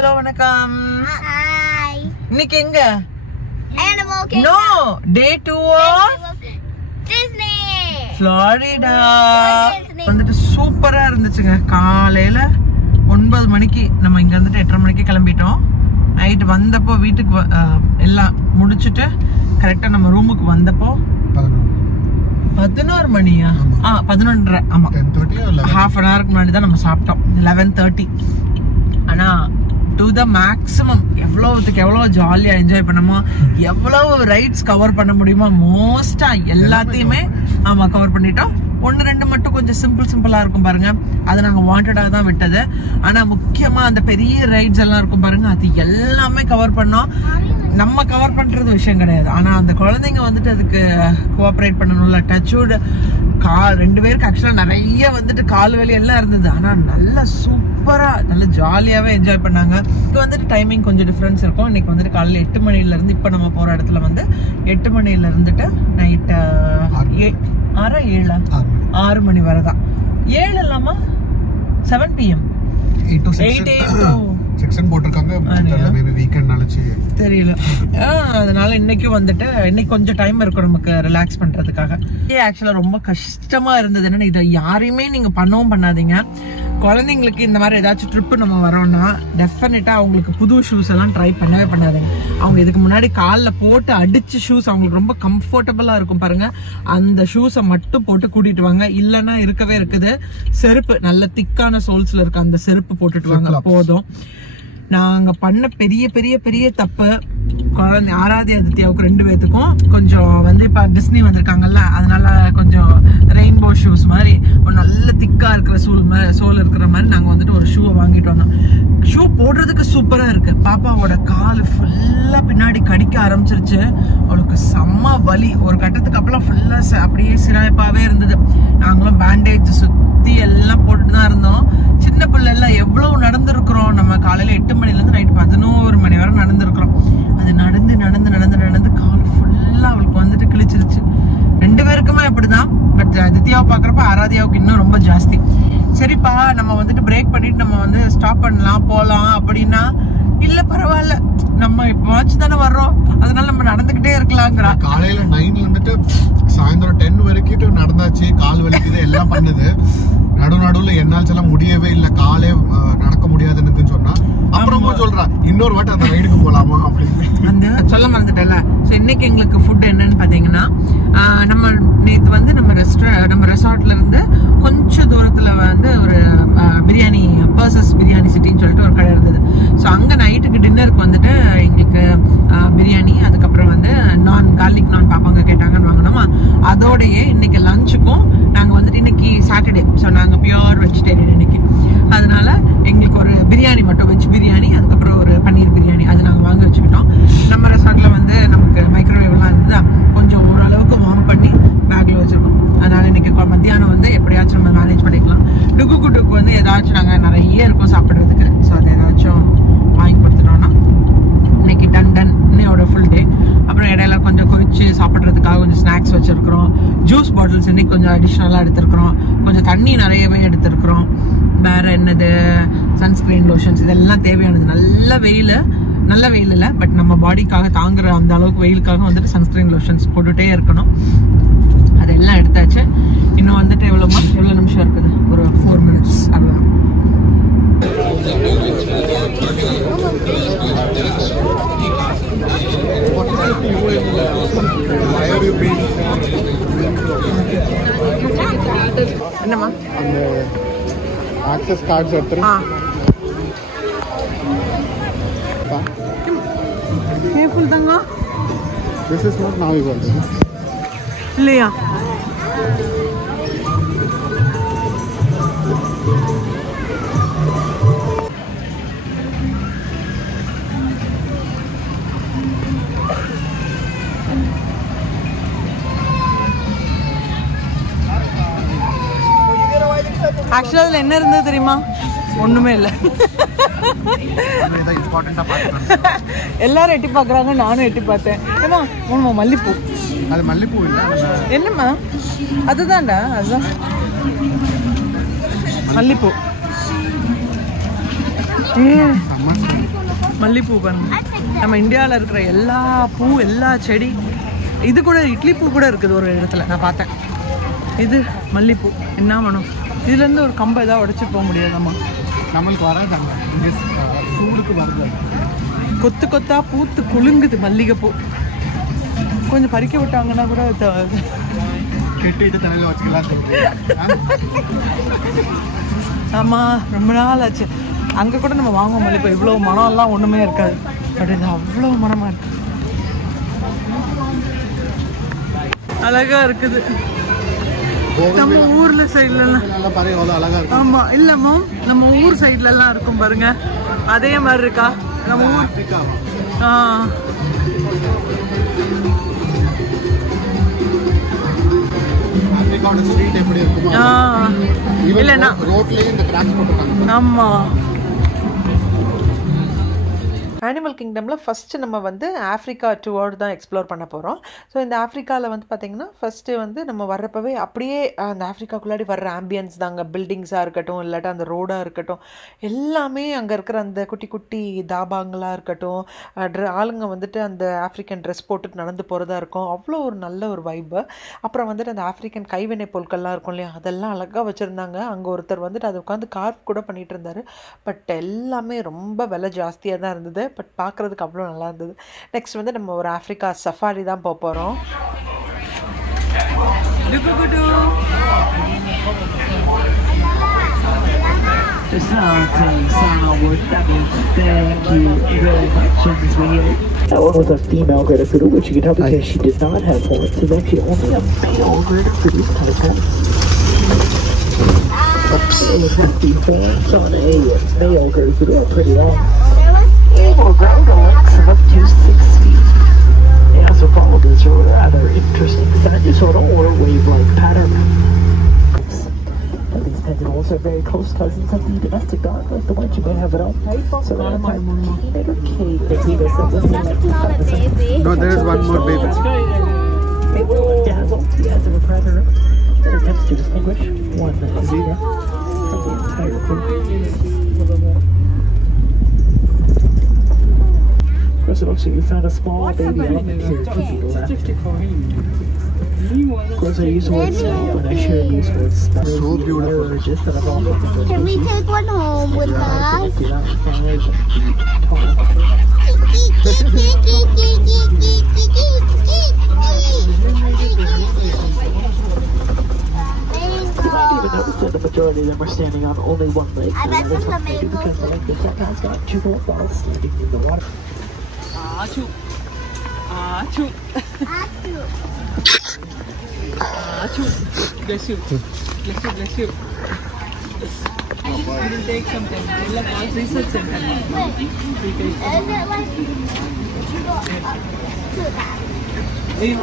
hello வணக்கம். Hi. இன்னைக்கு எங்க? Animal Kingdom. No, day 2 of Disney. Florida. Disney. வந்துட்டு சூப்பரா இருந்துச்சுங்க. காலையில 9 மணிக்கு நம்ம இங்க வந்துட்டு 8:30 மணிக்கு கிளம்பிட்டோம். நைட் வந்தப்போ வீட்டுக்கு எல்லாம் முடிச்சிட்டு கரெக்டா நம்ம ரூமுக்கு வந்தப்போ 11 மணியா? 11:30. ஆமா, 10:30 half an hour முன்னாடி தான் நம்ம சாப்பிட்டோம். 11:30. ஆனா டு த மேக்ஸிமம் எவ்வளவு ஜாலியா என்ஜாய் பண்ணமோ, எவ்வளவு ரைட்ஸ் கவர் பண்ண முடியுமோ மோஸ்டா எல்லாத்தையுமே ஆமா கவர் பண்ணிட்டோம். 1-2 மட்டும் கொஞ்சம் சிம்பிளா இருக்கும் பாருங்க, அது நாங்க வாண்டடா தான் விட்டது. ஆனா முக்கியமா அந்த பெரிய ரைட்ஸ் எல்லாம் இருக்கும் பாருங்க, அது எல்லாமே கவர் பண்ணோம். நம்ம கவர் பண்றது விஷயம் கிடையாது, ஆனா அந்த குழந்தைங்க வந்துட்டு அதுக்கு கோஆபரேட் பண்ணணும்ல. டச்சோட கால் 2 பேருக்கு ஆக்சுவலா நிறைய வந்துட்டு கால் வலி எல்லாம் இருந்தது. ஆனா நல்லா சூப்பரா நல்ல ஜாலியாவே என்ஜாய் பண்ணாங்க. இங்க வந்துட்டு டைமிங் கொஞ்சம் டிஃபரன்ஸ் இருக்கும். இன்னைக்கு வந்துட்டு காலையில 8 மணில இருந்து இப்ப நம்ம போற இடத்துல வந்து 8 மணில இருந்துட்டு நைட் 6 மணி வரதான். 7 இல்லாம 7 PM 8 to 6 செக்ஷன் போட்டிருக்காங்க. மேபி வீக்கெண்ட்னால தெரியல. அதனால இன்னைக்கு வந்துட்டு இன்னைக்கு கொஞ்சம் டைம் இருக்கும் நமக்கு ரிலாக்ஸ் பண்றதுக்காக. ஆக்சுவலா ரொம்ப கஷ்டமா இருந்தது என்னன்னா, இதை யாரையுமே நீங்க பண்ணவும் பண்ணாதீங்க. குழந்தைங்களுக்கு இந்த மாதிரி ஏதாச்சும் ட்ரிப்பு நம்ம வரோம்னா டெஃபினட்டா அவங்களுக்கு புது ஷூஸ் எல்லாம் ட்ரை பண்ணவே பண்ணாதீங்க. அவங்க இதுக்கு முன்னாடி காலில் போட்டு அடிச்ச ஷூஸ் அவங்களுக்கு ரொம்ப கம்ஃபர்டபுளா இருக்கும் பாருங்க, அந்த ஷூஸை மட்டும் போட்டு கூட்டிட்டு வாங்க. இல்லைன்னா இருக்கவே இருக்குது செருப்பு, நல்ல திக்கான சோல்ஸ்ல இருக்க அந்த செருப்பு போட்டுட்டு வாங்க போதும். நாங்க பண்ண பெரிய பெரிய பெரிய தப்பு, குழந்தை ஆராதி ஆதித்யாவுக்கு 2 பேத்துக்கும் கொஞ்சம் வந்து இப்ப டிஸ்னி வந்திருக்காங்கல்ல, அதனால கொஞ்சம் ரெயின்போ ஷூஸ் மாதிரி ஒரு நல்ல திக்கா இருக்கிற சோல் இருக்கிற மாதிரி நாங்க வந்துட்டு ஒரு ஷூவை வாங்கிட்டு வந்தோம். ஷூ போடுறதுக்கு சூப்பரா இருக்கு. பாப்பாவோட கால் ஃபுல்லா பின்னாடி கடிக்க ஆரம்பிச்சிருச்சு. அவளுக்கு செம்ம வலி. ஒரு கட்டத்துக்கு அப்புறம் ஃபுல்லா அப்படியே சிராய்ப்பாவே இருந்தது. நாங்களும் பேண்டேஜ் சுத்தி எல்லாம் போட்டுட்டு தான் இருந்தோம். சின்ன பிள்ளை எல்லாம் எவ்வளவு நடந்திருக்கிறோம். நம்ம காலையில 8 மணில இருந்து நைட் 11 மணி வரை நடந்திருக்கிறோம். அது நடந்து நடந்து நடந்து நடந்து கால் ஃபுல்லா அவளுக்கு வந்துட்டு கிழிச்சிருச்சு. 2 பேருக்குமே அப்படிதான். பட் தித்யாவை பாக்குறப்ப ஆராதியாவுக்கு இன்னும் ரொம்ப ஜாஸ்தி. சரிப்பா நம்ம வந்துட்டு பிரேக் பண்ணிட்டு நம்ம வந்து ஸ்டாப் பண்ணலாம் போலாம் அப்படின்னா, இல்ல பரவாயில்ல நம்ம இப்ப தானே வர்றோம், அதனால நம்ம நடந்துகிட்டே இருக்கலாங்கிறா. காலையில 9ல இருந்துட்டு சாயந்தரம் 10 வரைக்கும் நடந்தாச்சு. கால் வலிக்குது, எல்லாம் பண்ணுது. நடுவுல என்னாலும் முடியவே இல்லை, காலே நடக்க முடியாதுன்னு சொன்னா, அப்புறமா சொல்றா இன்னொரு வாட்டி அந்த ரைடுக்கு போலாமா அப்படின்னு. அந்த சொல்ல மறந்துட்டல. ஸோ இன்னைக்கு எங்களுக்கு ஃபுட் என்னன்னு பாத்தீங்கன்னா, நம்ம நேற்று வந்து நம்ம ரெசார்ட்ல இருந்து கொஞ்சம் தூரத்துல வந்து ஒரு பிரியாணி, பர்சஸ் பிரியாணி சிட்டின்னு சொல்லிட்டு ஒரு கடை இருந்தது. ஸோ அங்க நைட்டுக்கு டின்னருக்கு வந்துட்டு எங்களுக்கு பிரியாணி, அதுக்கப்புறம் வந்து கார்லிக் நான் பாப்பாங்க கேட்டாங்கன்னு வாங்கினோமா, அதோடயே இன்னைக்கு லஞ்சுக்கும் நாங்க வந்துட்டு இன்னைக்கு சாட்டர்டே, ஸோ நாங்க பியூர் வெஜிடேரியன் இன்னைக்கு. அதனால எங்களுக்கு ஒரு பிரியாணி மட்டும், வெஜ் பிரியாணி, அதுக்கப்புறம் ஒரு பன்னீர் பிரியாணி, அது நாங்கள் வாங்கி வச்சுக்கிட்டோம். நம்ம ரெசார்ட்ல வந்து நமக்கு மைக்ரோவேவ்லாம் இருந்ததா, கொஞ்சம் ஓரளவுக்கு வார்ம் பண்ணி பேக்ல வச்சிருக்கோம். அதனால இன்னைக்கு மத்தியானம் வந்து எப்படியாச்சும் நம்ம மேனேஜ் பண்ணிக்கலாம். டுக்கு வந்து ஏதாச்சும் நாங்கள் நிறைய இருக்கும் சாப்பிட்றதுக்கு, ஸோ அதை ஏதாச்சும் வாங்கி கொடுத்துட்டோம்னா இன்னைக்கு டன் இன்னையோட ஃபுல் டே. அப்புறம் இடையில கொஞ்சம் குறிச்சு சாப்பிட்றதுக்காக கொஞ்சம் ஸ்நாக்ஸ் வச்சிருக்கிறோம். ஜூஸ் பாட்டில்ஸ் இன்னைக்கு கொஞ்சம் அடிஷ்னலாக எடுத்துருக்குறோம். கொஞ்சம் தண்ணி நிறையவே எடுத்துருக்குறோம். வேற என்னது, சன்ஸ்கிரீன், லோஷன்ஸ், இதெல்லாம் தேவையானது. நல்ல வெயில் இல்லை, பட் நம்ம பாடிக்காக தாங்குற அந்த அளவுக்கு வெயிலுக்காக வந்துட்டு சன்ஸ்கிரீன், லோஷன்ஸ் போட்டுட்டே இருக்கணும். அதெல்லாம் எடுத்தாச்சு. இன்னும் வந்துட்டு எவ்வளோ நிமிஷம் இருக்குது, ஒரு 4 minutes அவ்வளோதான். என்னம்மா அந்த ஆக்சஸ் கார்ட்ஸ் எடுத்துரு. கேர்ஃபுல் தாங்க. This is not now you இல்லையா? ஆக்சுவலா அதுல என்ன இருந்தது தெரியுமா? ஒண்ணுமே இல்லை. எல்லாரும் எட்டி பாக்குறாங்க, நானும் எட்டி பார்த்தேன். ஏமா உண்மை மல்லிப்பூ, அது மல்லிப்பூ இல்லை. என்னம்மா அதுதான்டா, அதுதான் மல்லிப்பூ. மல்லிப்பூ பாருங்க. நம்ம இந்தியாவில் இருக்கிற எல்லா பூ, எல்லா செடி, இது கூட இட்லி பூ கூட இருக்குது ஒரு இடத்துல நான் பார்த்தேன். இது மல்லிப்பூ என்ன வேணும். இதுலேருந்து ஒரு கம்பை ஏதாவது உடச்சிட்டு போக முடியாதம்மா. நம்மளுக்கு வராதாங்க, சூடுக்கு வருது. கொத்து கொத்தா பூத்து குலுங்குது மல்லிகைப்பூ. கொஞ்சம் பறிக்க விட்டாங்கன்னா கூட கெட்டு இது தலையில் வச்சுக்கலாம். ஆமாம், ரொம்ப நாள் ஆச்சு. அங்கே கூட நம்ம வாங்குவோம் மல்லிகைப்பூ. இவ்வளோ மரம்லாம் ஒன்றுமே இருக்காது. பட் இது அவ்வளோ மரமாக இருக்குது. அழகாக இருக்குது. நம்ம ஊரில் சைட்லலாம் அழகா இருக்கு. ஆமாம், இல்லைம்மா நம்ம ஊர் சைட்லலாம் இருக்கும் பாருங்க, அதே மாதிரி இருக்கா நம்ம ஊர்? ஸ்ட்ரீட் எப்படி இருக்குமோ இல்லைன்னா ரோட்லயே இந்த கிராக்ஸ் போட்டுருக்காங்க. ஆமாம். அனிமல் கிங்டமில் ஃபஸ்ட்டு நம்ம வந்து ஆஃப்ரிக்கா டூர் தான் எக்ஸ்ப்ளோர் பண்ண போகிறோம். ஸோ இந்த ஆஃப்ரிக்காவில் வந்து பார்த்திங்கன்னா ஃபஸ்ட்டு வந்து நம்ம வர்றப்பவே அப்படியே அந்த ஆஃப்ரிக்காக்குள்ளாடி வர்ற ஆம்பியன்ஸ் தாங்க. பில்டிங்ஸாக இருக்கட்டும், இல்லாட்டா அந்த ரோடாக இருக்கட்டும், எல்லாமே அங்கே இருக்கிற அந்த குட்டி குட்டி தாபாங்களாக இருக்கட்டும், ஆளுங்க வந்துட்டு அந்த ஆஃப்ரிக்கன் ட்ரெஸ் போட்டுட்டு நடந்து போகிறதா இருக்கும். அவ்வளோ ஒரு நல்ல ஒரு வைப்பு. அப்புறம் வந்துட்டு அந்த ஆஃப்ரிக்கன் கைவினை பொருட்கள்லாம் இருக்கும் இல்லையா, அதெல்லாம் அழகாக வச்சுருந்தாங்க. அங்கே ஒருத்தர் வந்துட்டு அதை உட்காந்து கார்வ் கூட பண்ணிகிட்டு இருந்தார். பட் எல்லாமே ரொம்ப விலை ஜாஸ்தியாக தான் இருந்தது. பட் பார்க்குறதுக்கு அவ்வளோ நல்லா இருந்தது. நெக்ஸ்ட் வந்து நம்ம ஒரு ஆஃப்ரிக்கா சஃபாரி தான் போக போகிறோம். That one was a female Gretafudu, which you can tell because she did not have horns. So then she only a male Gretafudu type. It was with the horns on a male Gretafudu are pretty long. Will grow to lengths of up to 6 feet. They also follow this rather interesting sinusoidal or wave-like pattern. Now, these pendulums are very close cousins of the domestic dog, like the ones you may have at home. So they're a type of cake. No, there is one more baby. They will dazzle the eyes of a predator that attempts to distinguish one zebra from the entire group. Of course, it looks like you found a small baby elephant here to the left. Of course, I use the word small, but I should use the word special. So beautiful. Just that I've also Can we take one home with us? The majority of them are standing on only one leg. I bet That's some what they do because the leg that has got two more bottles standing in the water. Achoo. Achoo. Achoo. Bless you. Bless you, bless you. We will take some time. We'll have all research center.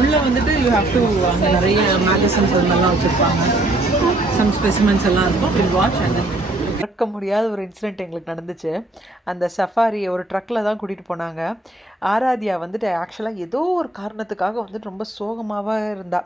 உள்ள வந்துட்டு you have to அங்கே நிறைய magazines எல்லாம் வச்சுருப்பாங்க. Some specimens எல்லாம் இருக்கும். Will watch and மறக்க முடியாத ஒரு இன்சிடெண்ட் எங்களுக்கு நடந்துச்சு. அந்த சஃபாரி ஒரு ட்ரக்கில் தான் கூட்டிகிட்டு போனாங்க. ஆராத்யா வந்துட்டு ஆக்சுவலாக ஏதோ ஒரு காரணத்துக்காக வந்துட்டு ரொம்ப சோகமாகவே இருந்தா.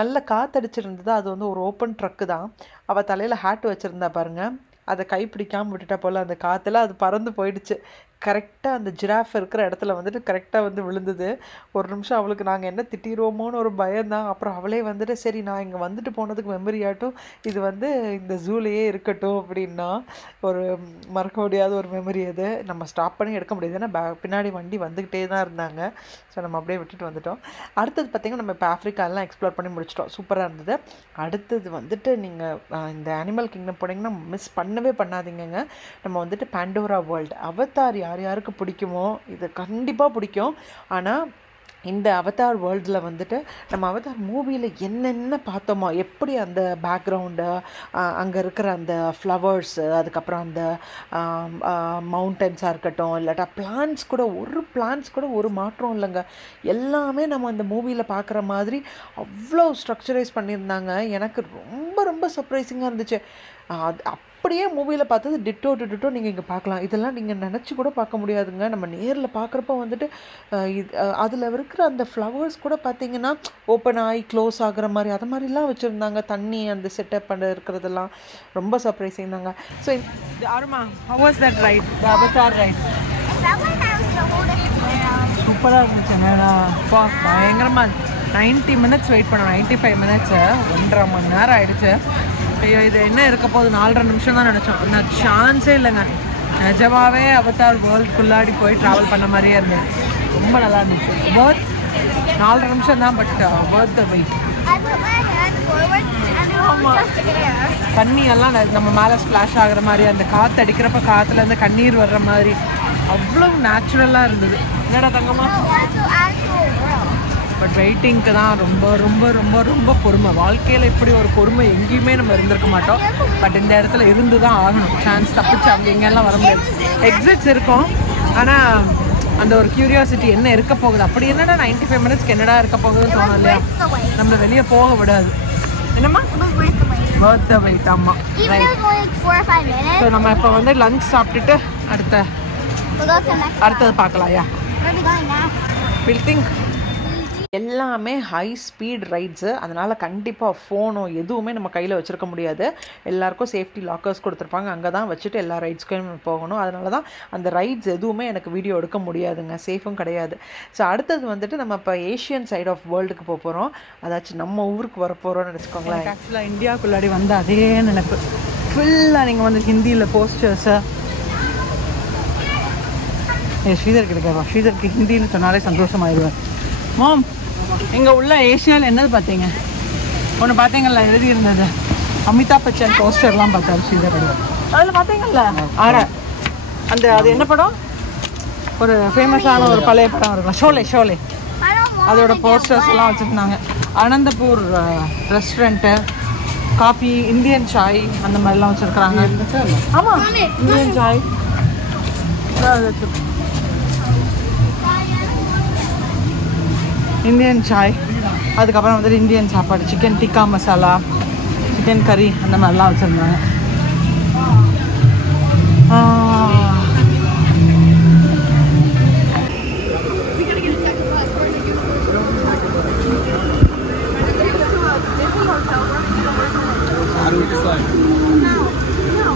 நல்ல காற்றடிச்சிருந்ததா. அது வந்து ஒரு ஓப்பன் ட்ரக்கு தான். அவள் தலையில் ஹேட் வச்சுருந்தா பாருங்கள். அதை கைப்பிடிக்காமல் விட்டுட்டா போல் அந்த காற்றுல அது பறந்து போயிடுச்சு. கரெக்டாக அந்த ஜிராஃப் இருக்கிற இடத்துல வந்துட்டு கரெக்டாக வந்து விழுந்தது. ஒரு நிமிஷம் அவளுக்கு நாங்கள் என்ன திட்டிடுவோமோன்னு ஒரு பயம்தான். அப்புறம் அவளே வந்துட்டு சரி நான் இங்கே வந்துட்டு போனதுக்கு மெமரி ஆகட்டும், இது வந்து இந்த ஜூலேயே இருக்கட்டும் அப்படின்னா ஒரு மறக்க முடியாத ஒரு மெமரி அது. நம்ம ஸ்டாப் பண்ணி எடுக்க முடியாது, ஏன்னா பின்னாடி வண்டி வந்துக்கிட்டே தான் இருந்தாங்க. ஸோ நம்ம அப்படியே விட்டுட்டு வந்துட்டோம். அடுத்தது பார்த்திங்கன்னா நம்ம இப்போ ஆஃப்ரிக்காலாம் எக்ஸ்ப்ளோர் பண்ணி முடிச்சிட்டோம். சூப்பராக இருந்தது. அடுத்தது வந்துட்டு நீங்கள் இந்த அனிமல் கிங்டம் போனீங்கன்னா மிஸ் பண்ணவே பண்ணாதீங்க. நம்ம வந்துட்டு பாண்டோரா வேர்ல்டு அவதார் யார் யாருக்கு பிடிக்குமோ இது கண்டிப்பாக பிடிக்கும். ஆனால் இந்த அவதார் வேர்ல்டில் வந்துட்டு நம்ம அவதார் மூவியில் என்னென்ன பார்த்தோமோ, எப்படி அந்த பேக்ரவுண்டு, அங்கே இருக்கிற அந்த ஃப்ளவர்ஸு, அதுக்கப்புறம் அந்த மவுண்டன்ஸாக இருக்கட்டும், இல்லாட்டா பிளான்ஸ் கூட ஒரு மாற்றம் இல்லைங்க. எல்லாமே நம்ம அந்த மூவியில் பார்க்குற மாதிரி அவ்வளோ ஸ்ட்ரக்சரைஸ் பண்ணியிருந்தாங்க. எனக்கு ரொம்ப ரொம்ப சர்ப்ரைசிங்காக இருந்துச்சு. அது அப்படியே மூவியில் பார்த்தது டிட்டோ டு டிட்டோ நீங்கள் இங்கே பார்க்கலாம். இதெல்லாம் நீங்கள் நினச்சி கூட பார்க்க முடியாதுங்க. நம்ம நேரில் பார்க்குறப்ப வந்துட்டு அதில் இருக்கிற அந்த ஃப்ளவர்ஸ் கூட பார்த்தீங்கன்னா ஓப்பன் ஆகி க்ளோஸ் ஆகிற மாதிரி அது மாதிரிலாம் வச்சுருந்தாங்க. தண்ணி அந்த செட்டப் பண்ண இருக்கிறதெல்லாம் ரொம்ப சர்ப்ரைசிங் தாங்க. So Aruma, how was that ride? The Avatar ride. சூப்பராக இருந்துச்சுங்க. பயங்கரமாக 90 minutes வெயிட் பண்ணோம். 95 minutes, 1.5 மணி நேரம் ஆயிடுச்சு. ஐயோ, இது என்ன இருக்க போகுது, 4.5 நிமிஷம் தான் நினச்சோம். நான் சான்ஸே இல்லைங்க. நிஜமாவே அவதார் வேர்ல்டுக்குள்ளாடி போய் ட்ராவல் பண்ண மாதிரியே இருந்தது. ரொம்ப நல்லா இருந்துச்சு. வேர்த் 4.5 நிமிஷம் தான், பட் வேர்த் த வெயிட். தண்ணி எல்லாம் நம்ம மேலே ஸ்ப்ளாஷ் ஆகுற மாதிரி, அந்த காற்று அடிக்கிறப்ப காற்றுலேருந்து கண்ணீர் வர்ற மாதிரி அவ்வளோ நேச்சுரலாக இருந்தது. என்னடா தங்கம்மா? பட் வெயிட்டிங்க்கு தான் ரொம்ப ரொம்ப ரொம்ப ரொம்ப பொறுமை. வாழ்க்கையில் இப்படி ஒரு பொறுமை எங்கேயுமே நம்ம இருந்திருக்க மாட்டோம். பட் இந்த இடத்துல இருந்து தான் ஆகணும். சான்ஸ் தப்பிச்சு அங்கே எங்கெல்லாம் வர முடியாது. எக்ஸிட்ஸ் இருக்கும், ஆனால் அந்த ஒரு க்யூரியாசிட்டி என்ன இருக்க போகுது, அப்படி என்னடா 95 மினிட்ஸ்க்கு என்னடா இருக்க போகுதுன்னு தோணும் இல்லையா? நம்மளை வெளியே போக விடாது. என்னம்மா? worth the wait. ஆமா. ஸோ நம்ம இப்போ வந்து லஞ்ச் சாப்பிட்டுட்டு அடுத்தது பார்க்கலாம். யா, we'll think. எல்லாமே ஹை ஸ்பீட் ரைட்ஸு, அதனால் கண்டிப்பாக ஃபோனோ எதுவுமே நம்ம கையில் வச்சுருக்க முடியாது. எல்லாேருக்கும் சேஃப்டி லாக்கர்ஸ் கொடுத்துருப்பாங்க, அங்கே தான் வச்சுட்டு எல்லா ரைட்ஸ்க்கும் போகணும். அதனால தான் அந்த ரைட்ஸ் எதுவுமே எனக்கு வீடியோ எடுக்க முடியாதுங்க, சேஃபும் கிடையாது. ஸோ அடுத்தது வந்துட்டு நம்ம இப்போ ஏஷியன் சைட் ஆஃப் வேர்ல்டுக்கு போக போகிறோம். அதாச்சும் நம்ம ஊருக்கு வர போகிறோம்னு நினச்சிக்கோங்களேன். ஆக்சுவலாக இந்தியாவுக்குள்ளாடி வந்து அதே நினைப்பு ஃபுல்லாக நீங்கள் வந்து ஹிந்தியில் போஸ்டர்ஸை ஸ்ரீதருக்கு இருக்கா, ஸ்ரீதருக்கு ஹிந்தின்னு சொன்னாலே சந்தோஷமாயிடுவேன். மாம், இங்கே உள்ள ஏஷியாவில் என்னது பார்த்தீங்க? ஒன்று பார்த்தீங்கல்ல, எழுதியிருந்தது அமிதாப் பச்சன் போஸ்டர்லாம் பார்த்தாரு ஸ்ரீதர். அதில் பார்த்தீங்கல்ல அந்த அது என்ன படம், ஒரு ஃபேமஸான ஒரு பழைய படம் இருக்கும், ஷோலே. அதோட போஸ்டர்ஸ் எல்லாம் வச்சுருந்தாங்க. Anantapur restaurant, coffee, Indian Sai அந்த மாதிரிலாம் வச்சுருக்குறாங்க. ஆமாம், இந்தியன் சாய். இந்தியன் சாய், அதுக்கப்புறம் வந்துட்டு இந்தியன் சாப்பாடு, சிக்கன் டிக்கா மசாலா, சிக்கன் கறி அந்த மாதிரிலாம் வச்சுருந்தாங்க.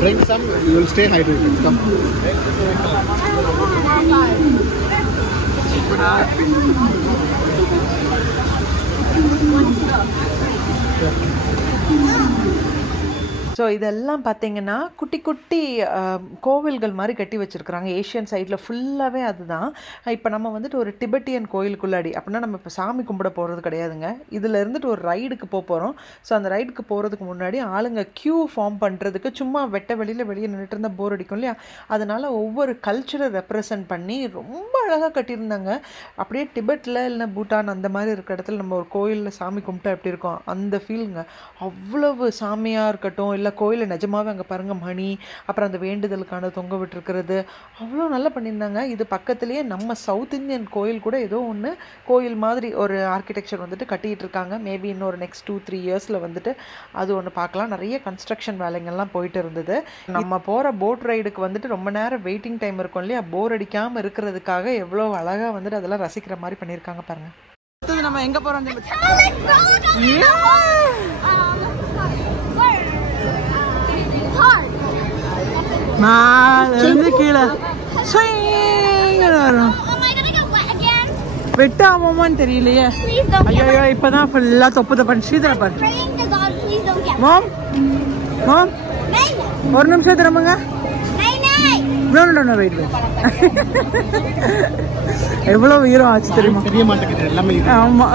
Drink some, you will stay hydrated. Come. So இதெல்லாம் பார்த்தீங்கன்னா குட்டி குட்டி கோவில்கள் மாதிரி கட்டி வச்சுருக்குறாங்க. ஏஷியன் சைடில் ஃபுல்லாகவே அதுதான். இப்போ நம்ம வந்துட்டு ஒரு டிபெட்டியன் கோயிலுக்குள்ளாடி அப்படின்னா நம்ம இப்போ சாமி கும்பிட போகிறது கிடையாதுங்க. இதில் இருந்துட்டு ஒரு ரைடுக்கு போகிறோம். ஸோ அந்த ரைடுக்கு போகிறதுக்கு முன்னாடி ஆளுங்க க்யூ ஃபார்ம் பண்ணுறதுக்கு சும்மா வெளியே நின்றுட்டு இருந்தால் போர் அடிக்கும் இல்லையா? அதனால் ஒவ்வொரு கல்ச்சரை ரெப்ரசன்ட் பண்ணி ரொம்ப அழகாக கட்டியிருந்தாங்க. அப்படியே டிபெட்டில் இல்லைன்னா பூட்டான் அந்த மாதிரி இருக்கிற இடத்துல நம்ம ஒரு கோயிலில் சாமி கும்பிட்டா எப்படி இருக்கும் அந்த ஃபீலுங்க. அவ்வளவு சாமியாக இருக்கட்டும், இல்லை கோயிலில் நிஜமாகவே அங்கே பாருங்கள் மணி, அப்புறம் அந்த வேண்டுதலுக்கான தொங்க விட்டுருக்கிறது அவ்வளோ நல்லா பண்ணியிருந்தாங்க. இது பக்கத்துலேயே நம்ம சவுத் இந்தியன் கோயில் கூட ஏதோ ஒன்று கோயில் மாதிரி ஒரு ஆர்கிடெக்சர் வந்துட்டு கட்டிகிட்டு இருக்காங்க. மேபி இன்னொரு நெக்ஸ்ட் 2-3 இயர்ஸில் வந்துட்டு அது ஒன்று பார்க்கலாம். நிறைய கன்ஸ்ட்ரக்ஷன் வேலைங்கள்லாம் போயிட்டு இருந்தது. நம்ம போகிற போட் ரைடுக்கு வந்துட்டு ரொம்ப நேரம் வெயிட்டிங் டைம் இருக்கும் இல்லையா? போர் அடிக்காமல் இருக்கிறதுக்காக எவ்வளோ அழகாக வந்துட்டு அதெல்லாம் ரசிக்கிற மாதிரி பண்ணியிருக்காங்க பாருங்கள். அடுத்தது நம்ம எங்கே போகிறோம்? மேலிருந்து கீழே வெட்டாமோமான்னு தெரியலையே. ஐயோ, இப்பதான் ஃபுல்லா தொப்பு தப்பு ஸ்ரீதரை பாரு. மாம் மாம், ஒரு நிமிஷம் திரும்புங்க. வெயிட் எவ்வளவு உயிரம் ஆச்சு தெரியுமா? தெரிய மாட்டேங்குது எல்லாமே. ஆமா,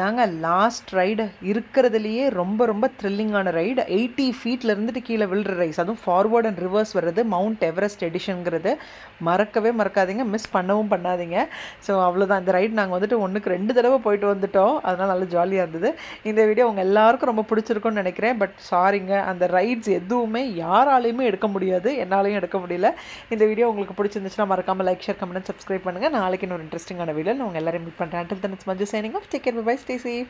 இதுதாங்க லாஸ்ட் ரைடு இருக்கிறதுலையே ரொம்ப ரொம்ப த்ரில்லிங்கான ரைடு. 80 ஃபீட்ல இருந்துட்டு கீழே விழுற ரைஸ், அதுவும் ஃபார்வர்ட் அண்ட் ரிவர்ஸ் வர்றது, மவுண்ட் எவரெஸ்ட் எடிஷனுங்கிறது மறக்கவே மறக்காதீங்க, மிஸ் பண்ணவும் பண்ணாதீங்க. ஸோ அவ்வளோதான் இந்த ரைடு. நாங்கள் வந்துட்டு 1க்கு 2 தடவை போயிட்டு வந்துட்டோம், அதனால் நல்லா ஜாலியாக இருந்தது. இந்த வீடியோ உங்கள் எல்லாருக்கும் ரொம்ப பிடிச்சிருக்கும்னு நினைக்கிறேன். பட் சாரிங்க, அந்த ரைட்ஸ் எதுவுமே யாராலையுமே எடுக்க முடியாது, என்னாலையும் எடுக்க முடியல. இந்த வீடியோ உங்களுக்கு பிடிச்சிருந்துச்சுன்னா மறக்காமல் லைக், ஷேர், கமெண்ட், சப்ஸ்கிரைப் பண்ணுங்கள். நாளைக்கு இன்னொரு இன்ட்ரெஸ்டிங்கான வீடியோ நான் உங்கள் எல்லாரையும் மீட் பண்ணுறேன். Until then, it's Manju signing off. Take care, bye, stay safe.